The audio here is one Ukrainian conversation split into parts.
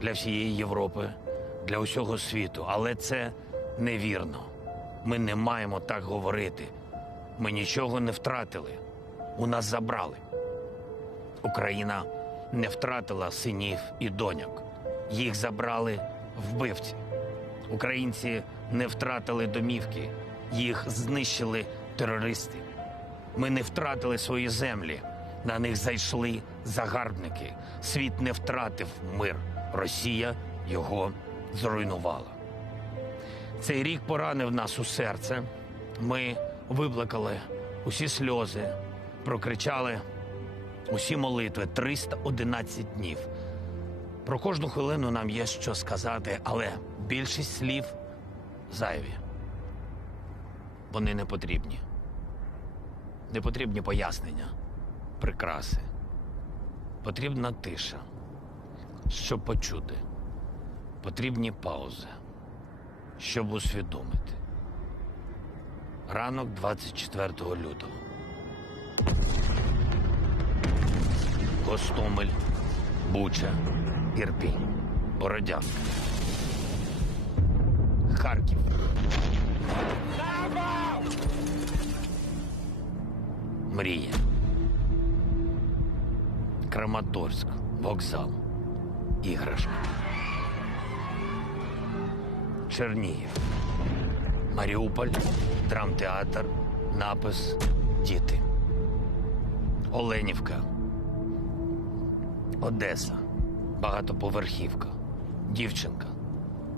для всієї Європи, для усього світу. Але це невірно. Ми не маємо так говорити. Ми нічого не втратили. У нас забрали. Україна не втратила синів і доньок. Їх забрали вбивці. Українці не втратили домівки, їх знищили терористи. Ми не втратили свої землі. На них зайшли загарбники. Світ не втратив мир. Росія його зруйнувала. Цей рік поранив нас у серце. Ми виплакали усі сльози, прокричали усі молитви 311 днів. Про кожну хвилину нам є що сказати, але більшість слів зайві. Вони не потрібні. Не потрібні пояснення, прикраси. Потрібна тиша, щоб почути. Потрібні паузи, щоб усвідомити. Ранок 24 лютого. Гостомель, Буча, Ірпінь, Бородянка. Харків. Мрія. Краматорськ, вокзал, іграшка. Чернігів. Маріуполь, драмтеатр, напис Діти. Оленівка. Одеса. Багатоповерхівка. Дівчинка.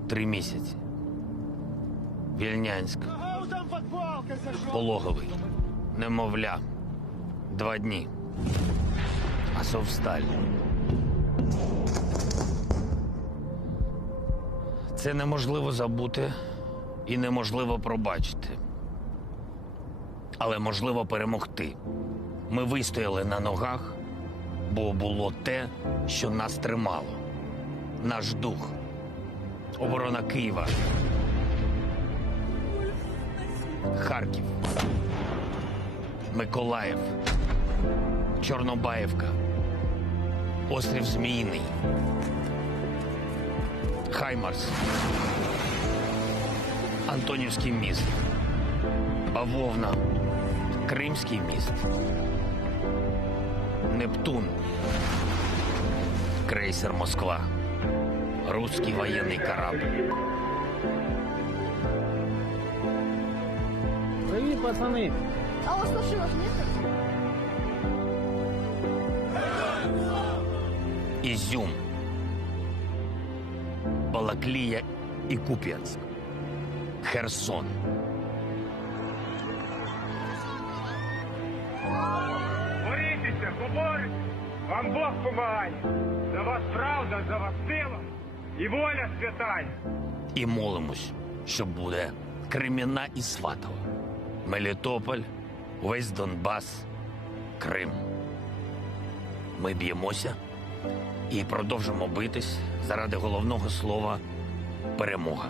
Три місяці. Вільнянськ. Пологовий. Немовля. Два дні. Азовсталь. Це неможливо забути і неможливо пробачити. Але можливо перемогти. Ми вистояли на ногах, бо було те, що нас тримало. Наш дух. Оборона Києва. Харків. Миколаїв. Чорнобаївка. Острів Зміїний. Хаймарс. Антонівський міст. Бавовна. Кримський міст. Нептун. Крейсер Москва. Русский военный корабль. Привіт, пацани! А у вас машинок нет? Изюм. Балаклія і Куп'янськ. Херсон. Борітеся, поборете, вам Бог помагає. За вас правда, за вас сила і воля святая. І молимось, що буде Креміна і Сватова. Мелітополь, весь Донбас, Крим. Ми б'ємося і продовжимо битись заради головного слова перемога.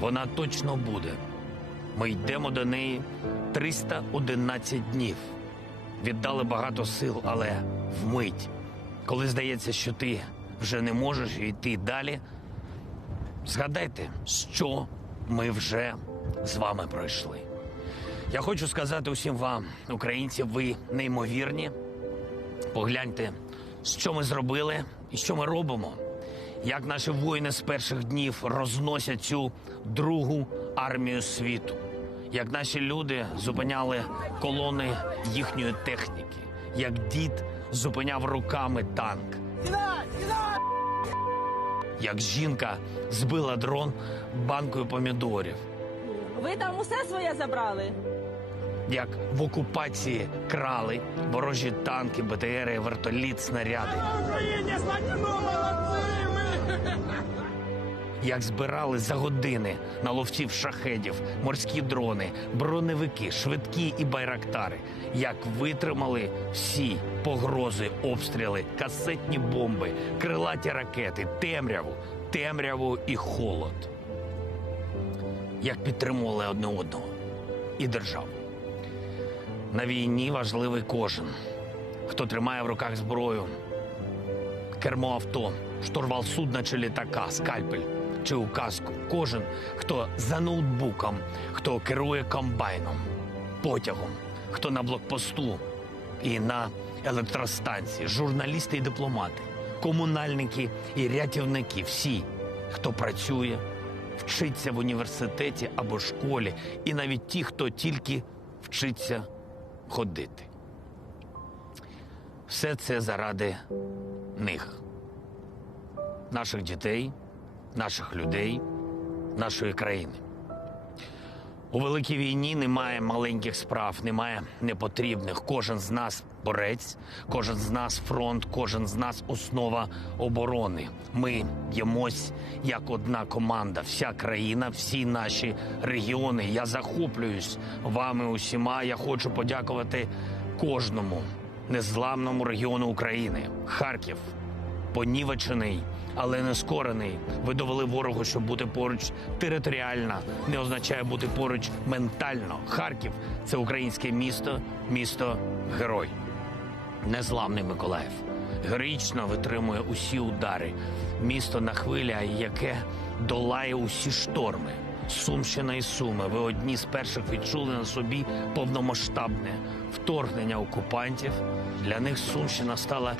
Вона точно буде. Ми йдемо до неї 311 днів. Віддали багато сил, але вмить, коли здається, що ти вже не можеш йти далі, згадайте, що ми вже з вами пройшли. Я хочу сказати усім вам, українці, ви неймовірні. Погляньте, що ми зробили і що ми робимо. Як наші воїни з перших днів розносять цю другу армію світу, як наші люди зупиняли колони їхньої техніки, як дід зупиняв руками танк, як жінка збила дрон банкою помідорів, Ви там усе своє забрали? Як в окупації крали ворожі танки, БТРи, вертоліт, снаряди. Як збирали за години на ловців шахедів, морські дрони, броневики, швидкі і байрактари, як витримали всі погрози, обстріли, касетні бомби, крилаті ракети, темряву, темряву і холод. Як підтримували одне одного і державу. На війні важливий кожен, хто тримає в руках зброю, кермо авто, штурвал судна чи літака, скальпель чи указку. Кожен, хто за ноутбуком, хто керує комбайном, потягом, хто на блокпосту і на електростанції, журналісти і дипломати, комунальники і рятівники, всі, хто працює, вчиться в університеті або школі, і навіть ті, хто тільки вчиться ходити. Все це заради них, наших дітей, наших людей, нашої країни. У великій війні немає маленьких справ, немає непотрібних. Кожен з нас борець, кожен з нас фронт, кожен з нас основа оборони. Ми б'ємось як одна команда, вся країна, всі наші регіони. Я захоплююсь вами усіма. Я хочу подякувати кожному незламному регіону України. Харків, понівечений, але не скорений. Ви довели ворогу, що бути поруч територіально не означає бути поруч ментально. Харків це українське місто, місто герой. Незламний Миколаїв. Героїчно витримує усі удари. Місто на хвиля, яке долає усі шторми. Сумщина і Суми. Ви одні з перших відчули на собі повномасштабне вторгнення окупантів. Для них Сумщина стала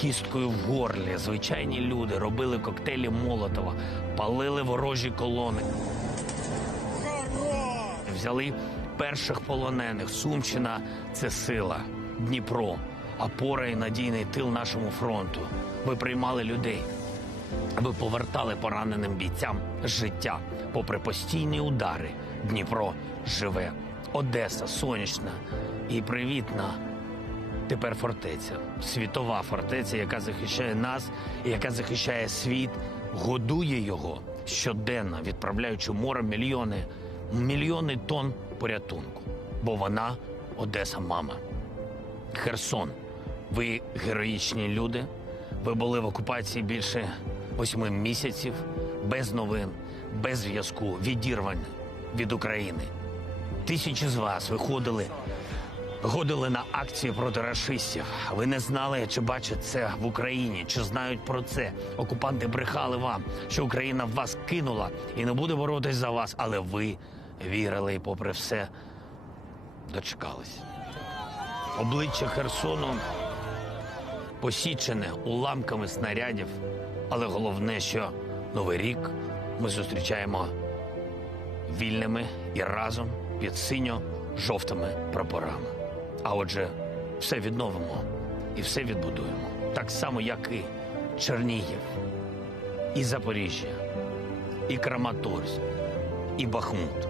кісткою в горлі. Звичайні люди робили коктейлі Молотова, палили ворожі колони. Взяли перших полонених. Сумщина це сила, Дніпро, опора і надійний тил нашому фронту. Ви приймали людей. Ви повертали пораненим бійцям життя. Попри постійні удари, Дніпро живе. Одеса сонячна і привітна. Тепер фортеця, світова фортеця, яка захищає нас і яка захищає світ, годує його щоденно, відправляючи морем мільйони, мільйони тонн порятунку. Бо вона Одеса, мама. Херсон. Ви героїчні люди. Ви були в окупації більше восьми місяців, без новин, без зв'язку, відірвані від України. Тисячі з вас виходили, виходили на акції проти рашистів. Ви не знали, чи бачать це в Україні, чи знають про це. Окупанти брехали вам, що Україна вас кинула і не буде боротись за вас, але ви вірили і, попри все, дочекались. Обличчя Херсону посічене уламками снарядів. Але головне, що новий рік ми зустрічаємо вільними і разом під синьо-жовтими прапорами. А отже, все відновимо і все відбудуємо. Так само, як і Чернігів, і Запоріжжя, і Краматорськ, і Бахмут.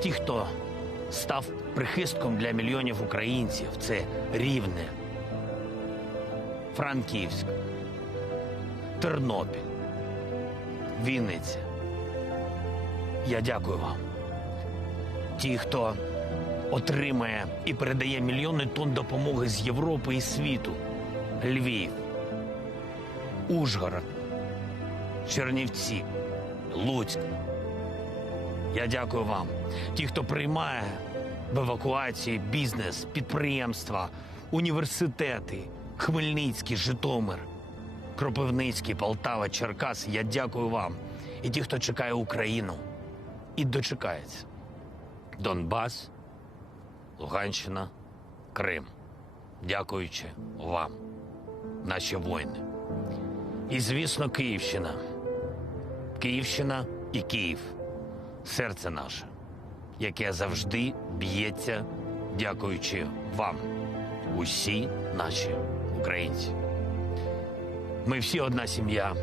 Ті, хто став прихистком для мільйонів українців, це рівне. Франківськ, Тернопіль, Вінниця. Я дякую вам. Ті, хто отримає і передає мільйони тонн допомоги з Європи і світу. Львів, Ужгород, Чернівці, Луцьк. Я дякую вам. Ті, хто приймає в евакуації бізнес, підприємства, університети, Хмельницький, Житомир, Кропивницький, Полтава, Черкас. Я дякую вам. І ті, хто чекає Україну і дочекається. Донбас, Луганщина, Крим. Дякуючи вам, наші воїни. І, звісно, Київщина. Київщина і Київ серце наше, яке завжди б'ється, дякуючи вам, усі наші українці. Ми всі одна сім'я,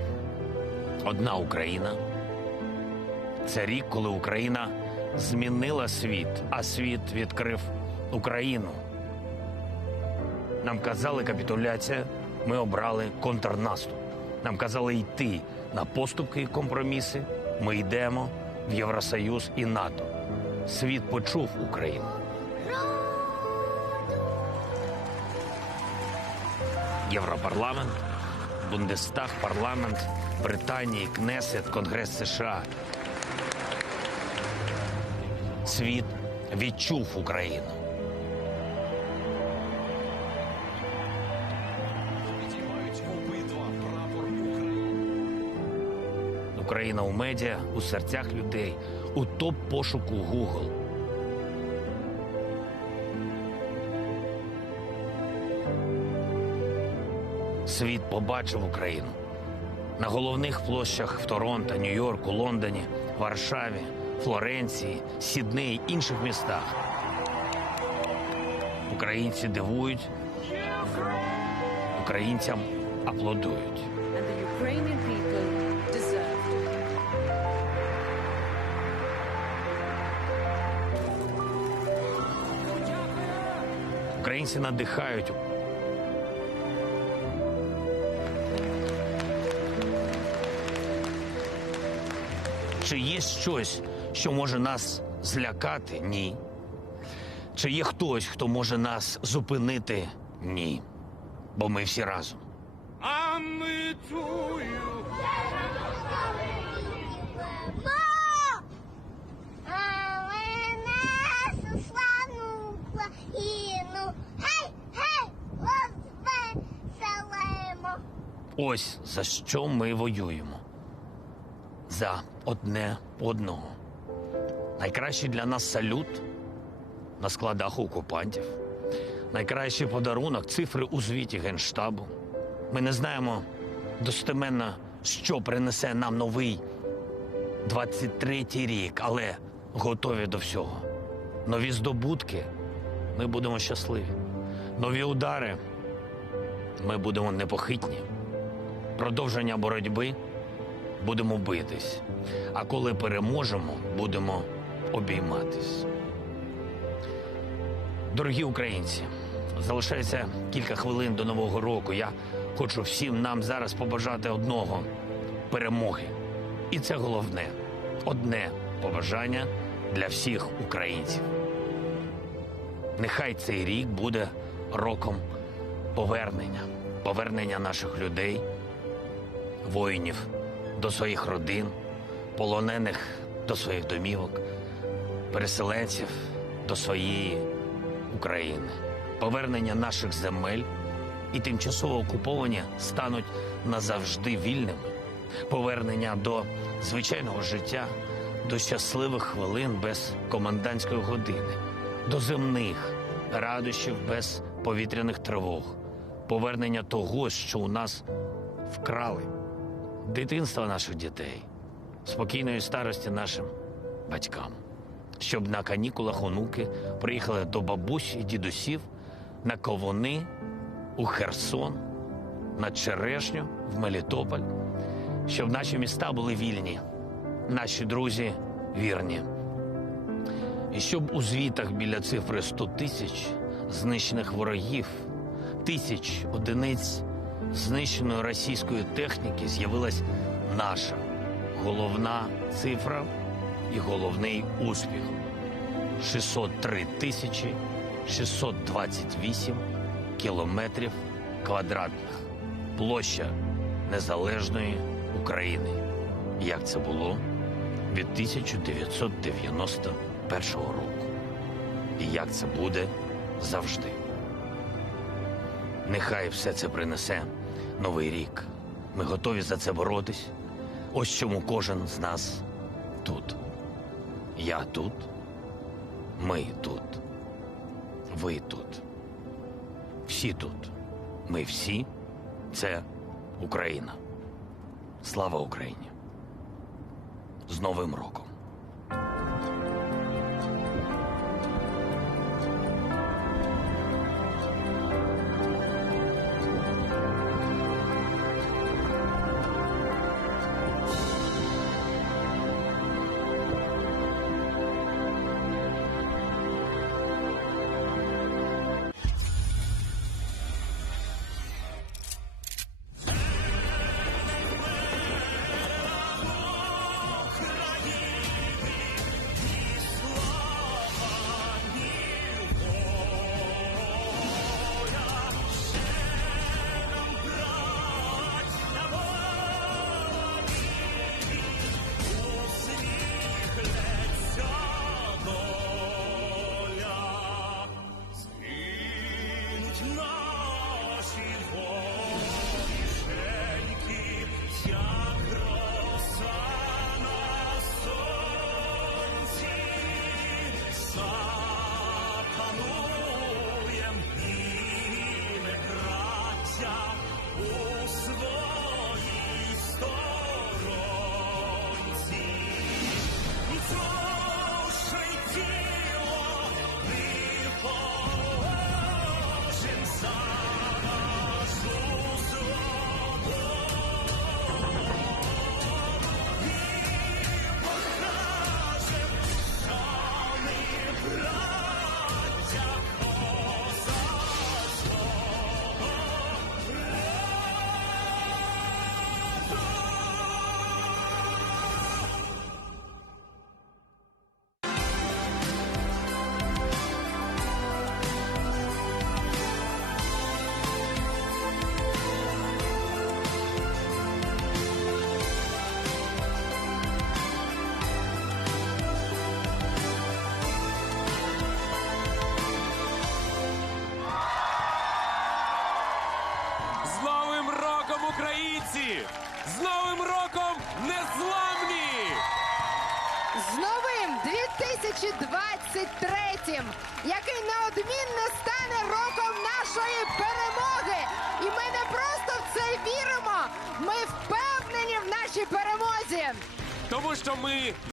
одна Україна. Це рік, коли Україна змінила світ, а світ відкрив Україну. Нам казали капітуляція, ми обрали контрнаступ. Нам казали йти на поступки і компроміси. Ми йдемо в Євросоюз і НАТО. Світ почув Україну. Європарламент, Бундестаг, парламент Британії, Кнесет, Конгрес США. Світ відчув Україну. Україна у медіа, у серцях людей, у топ пошуку Google. Світ побачив Україну на головних площах в Торонто, Нью-Йорку, Лондоні, Варшаві, Флоренції, Сіднеї, інших містах. Українці дивують, українцям аплодують. Українці надихають. Чи є щось, що може нас злякати? Ні. Чи є хтось, хто може нас зупинити? Ні. Бо ми всі разом. А ми чую. Ось за що ми воюємо. За одне одного. Найкращий для нас салют на складах окупантів. Найкращий подарунок цифри у звіті Генштабу. Ми не знаємо достеменно, що принесе нам новий 23-й рік, але готові до всього. Нові здобутки ми будемо щасливі. Нові удари ми будемо непохитні продовження боротьби будемо битись. А коли переможемо, будемо обійматись. Дорогі українці, залишається кілька хвилин до Нового року. Я хочу всім нам зараз побажати одного перемоги. І це головне одне побажання для всіх українців. Нехай цей рік буде роком повернення, повернення наших людей воїнів до своїх родин, полонених до своїх домівок, переселенців до своєї України. Повернення наших земель і тимчасово окуповані стануть назавжди вільними. Повернення до звичайного життя, до щасливих хвилин без комендантської години, до земних радощів без повітряних тривог, повернення того, що у нас вкрали дитинства наших дітей, спокійної старості нашим батькам, щоб на канікулах онуки приїхали до бабусь і дідусів на ковуни у Херсон, на Черешню в Мелітополь, щоб наші міста були вільні, наші друзі вірні. І щоб у звітах біля цифри 100 тисяч знищених ворогів, тисяч одиниць знищеної російської техніки з'явилась наша головна цифра і головний успіх 603 тисячі 628 кілометрів квадратних площа незалежної України. Як це було від 1991 року. І як це буде завжди. Нехай все це принесе новий рік. Ми готові за це боротись. Ось чому кожен з нас тут. Я тут, ми тут, ви тут. Всі тут. Ми всі це Україна. Слава Україні! З Новим роком!